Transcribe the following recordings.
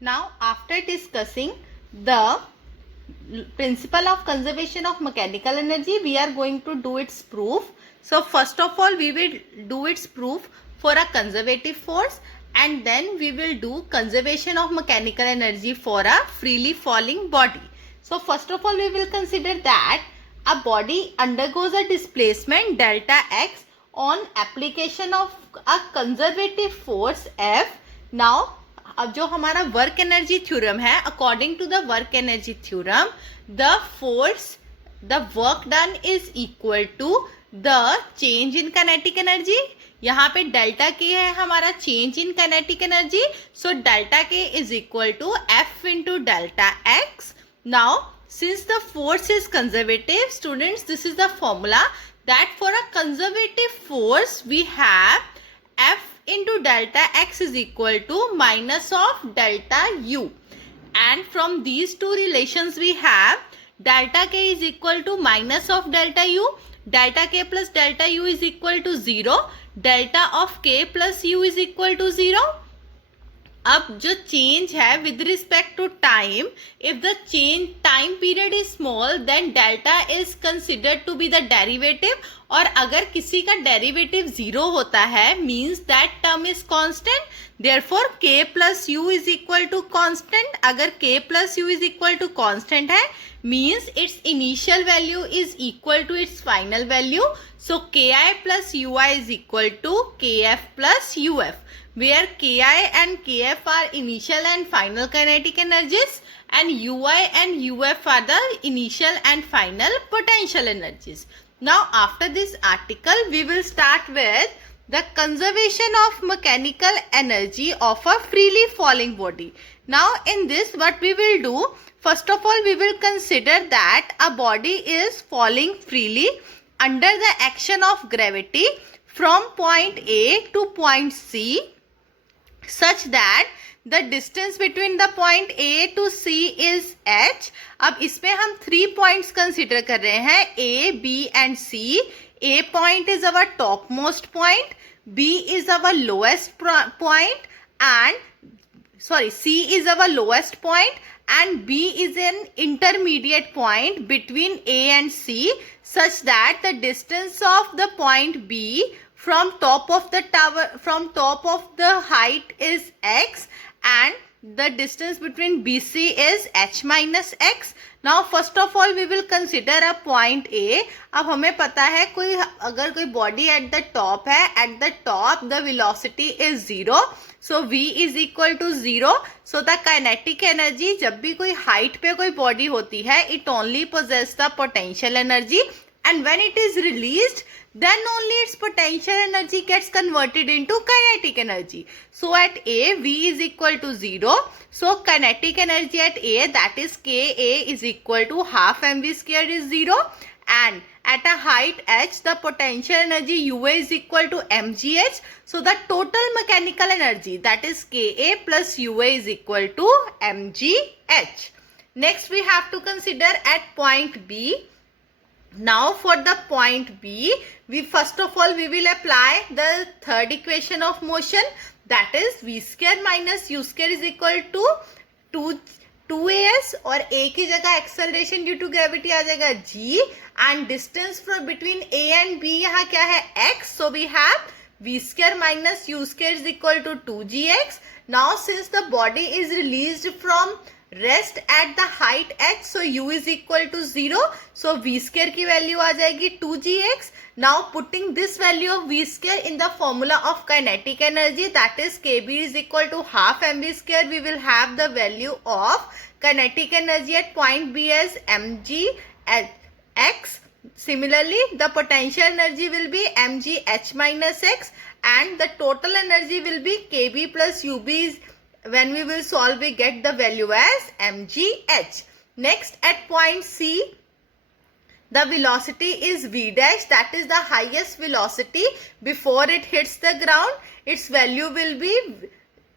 Now, after discussing the principle of conservation of mechanical energy, we are going to do its proof. So, first of all, we will do its proof for a conservative force, and then we will do conservation of mechanical energy for a freely falling body. So, first of all, we will consider that a body undergoes a displacement delta x on application of a conservative force F. Now, अब जो हमारा work energy theorem है, according to the work energy theorem, the force, the work done is equal to the change in kinetic energy. यहाँ पे delta K है हमारा change in kinetic energy, so delta K is equal to F into delta X. Now since the force is conservative, students, this is the formula that for a conservative force we have F into delta x is equal to minus of delta u, and from these two relations we have delta k is equal to minus of delta u, delta k plus delta u is equal to 0, delta of k plus u is equal to 0. अब जो change है with respect to time, if the change time period is small then delta is considered to be the derivative, और अगर किसी का derivative 0 होता है means that term is constant, therefore k plus U is equal to constant. अगर k plus U is equal to constant है means its initial value is equal to its final value. So ki plus ui is equal to kf plus uf, where ki and kf are initial and final kinetic energies and ui and uf are the initial and final potential energies. Now, after this article, we will start with the conservation of mechanical energy of a freely falling body. Now, in this, what we will do, first of all, we will consider that a body is falling freely under the action of gravity from point A to point C, such that the distance between the point A to C is h. अब इसमें हम 3 points consider कर रहे हैं, A, B and C. A point is our topmost point, B is our lowest point, and C is our lowest point, and B is an intermediate point between A and C, such that the distance of the point B from top of the tower, from top of the height is x, and the distance between BC is h minus x. Now, first of all, we will consider a point A. अब हमें पता है कोई अगर कोई body at the top है, at the top the velocity is 0, so v is equal to 0. So the kinetic energy, जब भी कोई हाइट पे कोई बॉडी होती है, it only possess the potential energy, and when it is released then only its potential energy gets converted into kinetic energy. So at A, V is equal to 0. So kinetic energy at A, that is Ka is equal to half mv square is 0, and at a height h the potential energy UA is equal to mgh. So the total mechanical energy, that is Ka plus UA is equal to mgh. Next we have to consider at point B. Now for the point B, we first of all we will apply the third equation of motion, that is v square minus u square is equal to 2as, और a की जगह acceleration due to gravity आ जाएगा g, and distance from between a and b यहाँ क्या है x, so we have v square minus u square is equal to 2gx. Now since the body is released from rest at the height h, so u is equal to 0, so v square की value आ जाएगी 2gx. Now putting this value of v square in the formula of kinetic energy, that is kb is equal to half mv square, we will have the value of kinetic energy at point b as mg x. Similarly, the potential energy will be mg h minus x, and the total energy will be kb plus ub is, when we will solve we get the value as mgh. Next at point C, the velocity is v dash, that is the highest velocity before it hits the ground. Its value will be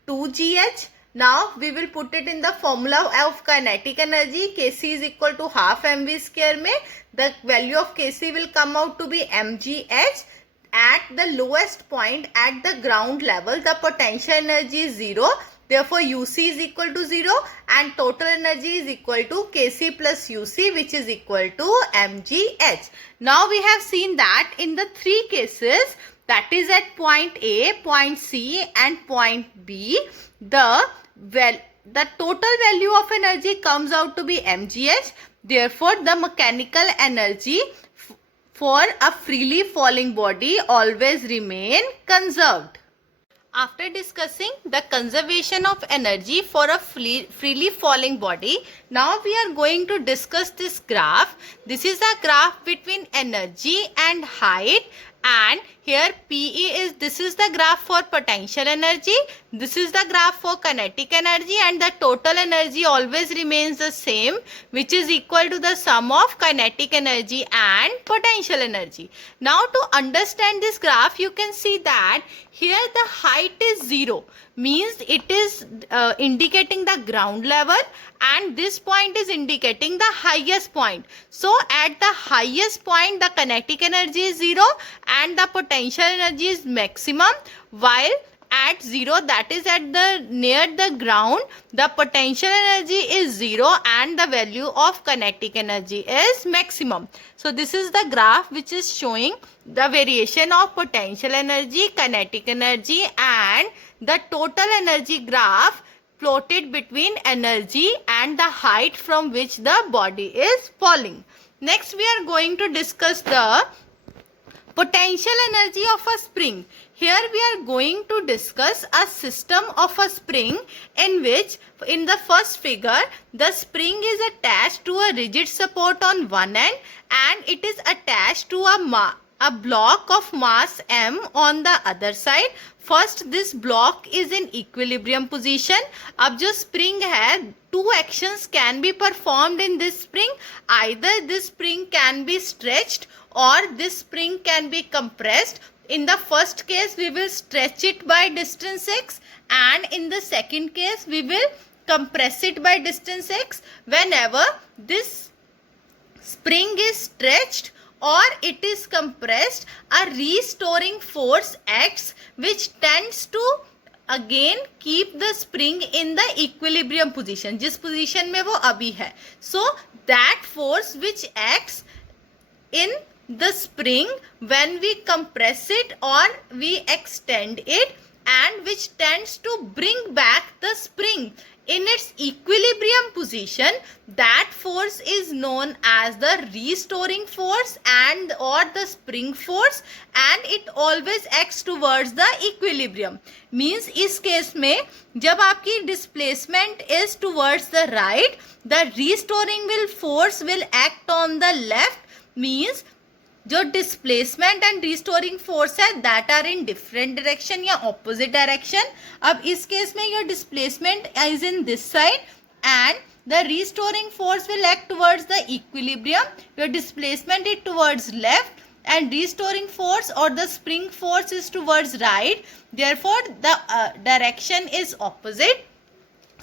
2gh. Now we will put it in the formula of kinetic energy, kc is equal to half mv square. में the value of kc will come out to be mgh. At the lowest point at the ground level, the potential energy is 0. Therefore, UC is equal to 0 and total energy is equal to Kc plus UC, which is equal to mgh. Now we have seen that in the three cases, that is at point A, point C and point B, the total value of energy comes out to be mgh. Therefore, the mechanical energy for a freely falling body always remain conserved. After discussing the conservation of energy for a freely falling body, now we are going to discuss this graph. This is a graph between energy and height, and here this is the graph for potential energy, this is the graph for kinetic energy, and the total energy always remains the same, which is equal to the sum of kinetic energy and potential energy. Now to understand this graph, you can see that here the height is 0, means it is indicating the ground level, and this point is indicating the highest point. So at the highest point the kinetic energy is 0 and the potential energy is maximum, while at 0, that is at the near the ground, the potential energy is 0 and the value of kinetic energy is maximum. So this is the graph which is showing the variation of potential energy, kinetic energy and the total energy graph plotted between energy and the height from which the body is falling. Next we are going to discuss the potential energy of a spring. Here we are going to discuss a system of a spring in which, in the first figure, the spring is attached to a rigid support on one end and it is attached to a block of mass m on the other side. First, this block is in equilibrium position. अब जो spring है, two actions can be performed in this spring. Either this spring can be stretched or this spring can be compressed. In the first case, we will stretch it by distance x, and in the second case, we will compress it by distance x. Whenever this spring is stretched or it is compressed, a restoring force acts which tends to again keep the spring in the equilibrium position, जिस position में वो अभी है. So that force which acts in the spring when we compress it or we extend it, and which tends to bring back the spring in its equilibrium position, that force is known as the restoring force and or the spring force, and it always acts towards the equilibrium. Means इस case में जब आपकी displacement is towards the right, the restoring force will act on the left. Means जो displacement and restoring force है that are in different direction या opposite direction. अब इस case में your displacement is in this side and the restoring force will act towards the equilibrium. Your displacement is towards left and restoring force or the spring force is towards right. Therefore the direction is opposite.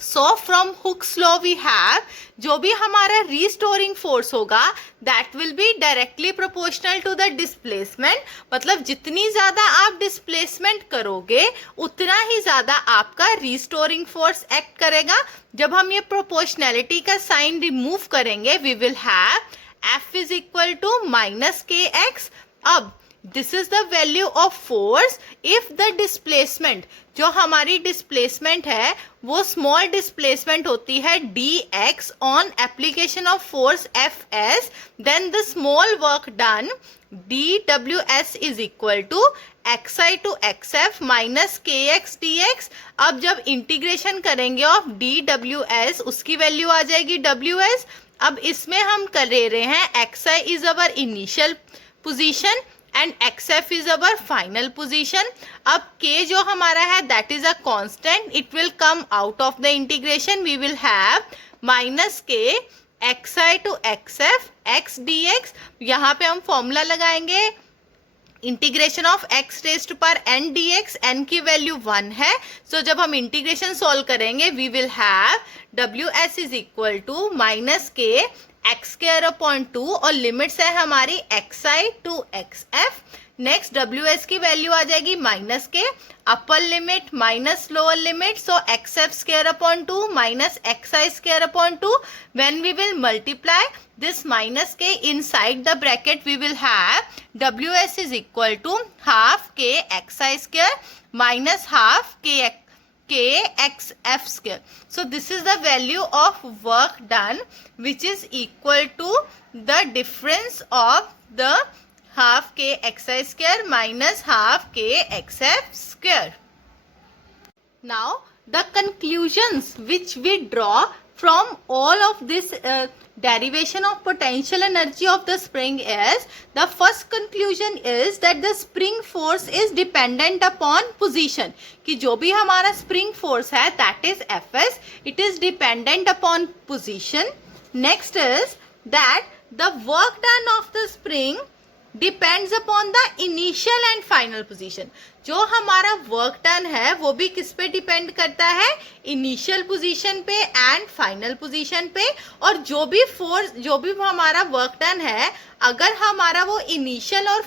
So from Hooke's law we have, जो भी हमारा restoring force होगा that will be directly proportional to the displacement. मतलब जितनी ज़्यादा आप displacement करोगे उतना ही ज़्यादा आपका restoring force act करेगा. जब हम ये proportionality का sign remove करेंगे, we will have F is equal to minus kx. अब this is the value of force if the displacement, जो हमारी डिस्प्लेसमेंट है वो स्मॉल डिस्प्लेसमेंट होती है dx on application of force Fs, then the small work done dWs is equal to xi to xf minus kx dx. अब जब integration करेंगे of dWs, उसकी वैल्यू आ जाएगी ws. अब इसमें हम कर रहे हैं xi is our initial position and xf is our final position. अब k जो हमारा है that is a constant, it will come out of the integration. We will have minus k xi to xf x dx. यहाँ पे हम formula लगाएंगे integration of x raised power n dx. n की value 1 है. सो जब हम integration solve करेंगे we will have ws is equal to minus k x square upon 2 और लिमिट्स है हमारी x i to x f. Next W S की value आ जाएगी minus k, upper limit minus lower limit, so x f square upon 2 minus x i square upon 2. When we will multiply this minus k inside the bracket, we will have ws is equal to half k xi square minus half k xf square. So this is the value of work done, which is equal to the difference of the half k xi square minus half k xf square. Now the conclusions which we draw from all of this derivation of potential energy of the spring is, the first conclusion is that the spring force is dependent upon position. कि जो भी हमारा spring force है, that is Fs, it is dependent upon position. Next is that the work done of the spring depends upon the initial and final position. जो हमारा work done है वो भी किस पे डिपेंड करता है, इनिशियल पोजीशन पे एंड फाइनल पोजीशन पे. और जो भी फोर्स, जो भी हमारा वर्क डन है, अगर हमारा वो इनिशियल और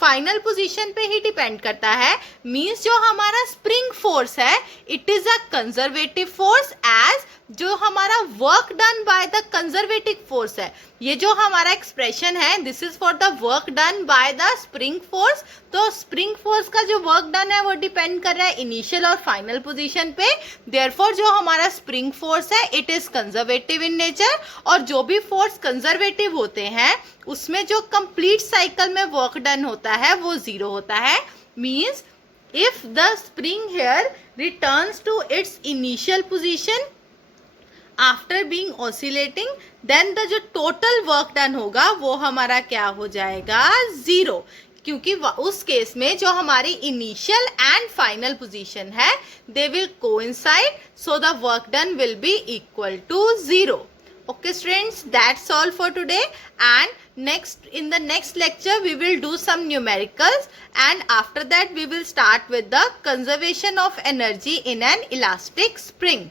फाइनल पोजीशन पे ही डिपेंड करता है, मींस जो हमारा स्प्रिंग फोर्स है it is a conservative force, as जो हमारा work done by the conservative force है. ये जो हमारा एक्सप्रेशन है, this is for the work done by the spring force. तो स्प्रिंग फोर्स का जो वर्क डन है वो डिपेंड कर रहा है इनिशियल और फाइनल पोजीशन पे. देयरफॉर जो हमारा स्प्रिंग फोर्स है it is conservative in nature. और जो भी फोर्स कंजर्वेटिव होते हैं उसमें जो कंप्लीट साइकिल में वर्क डन होता है वो जीरो होता है. Means if the spring here returns to its initial position after being oscillating, then the जो टोटल वर्क डन होगा वो हमारा क्या हो जाएगा, जीरो. क्योंकि उस केस में जो हमारी इनिशियल एंड फाइनल पोजीशन है they will coincide, so the work done will be equal to zero. Okay students, that's all for today, and in the next lecture we will do some numericals, and after that we will start with the conservation of energy in an elastic spring.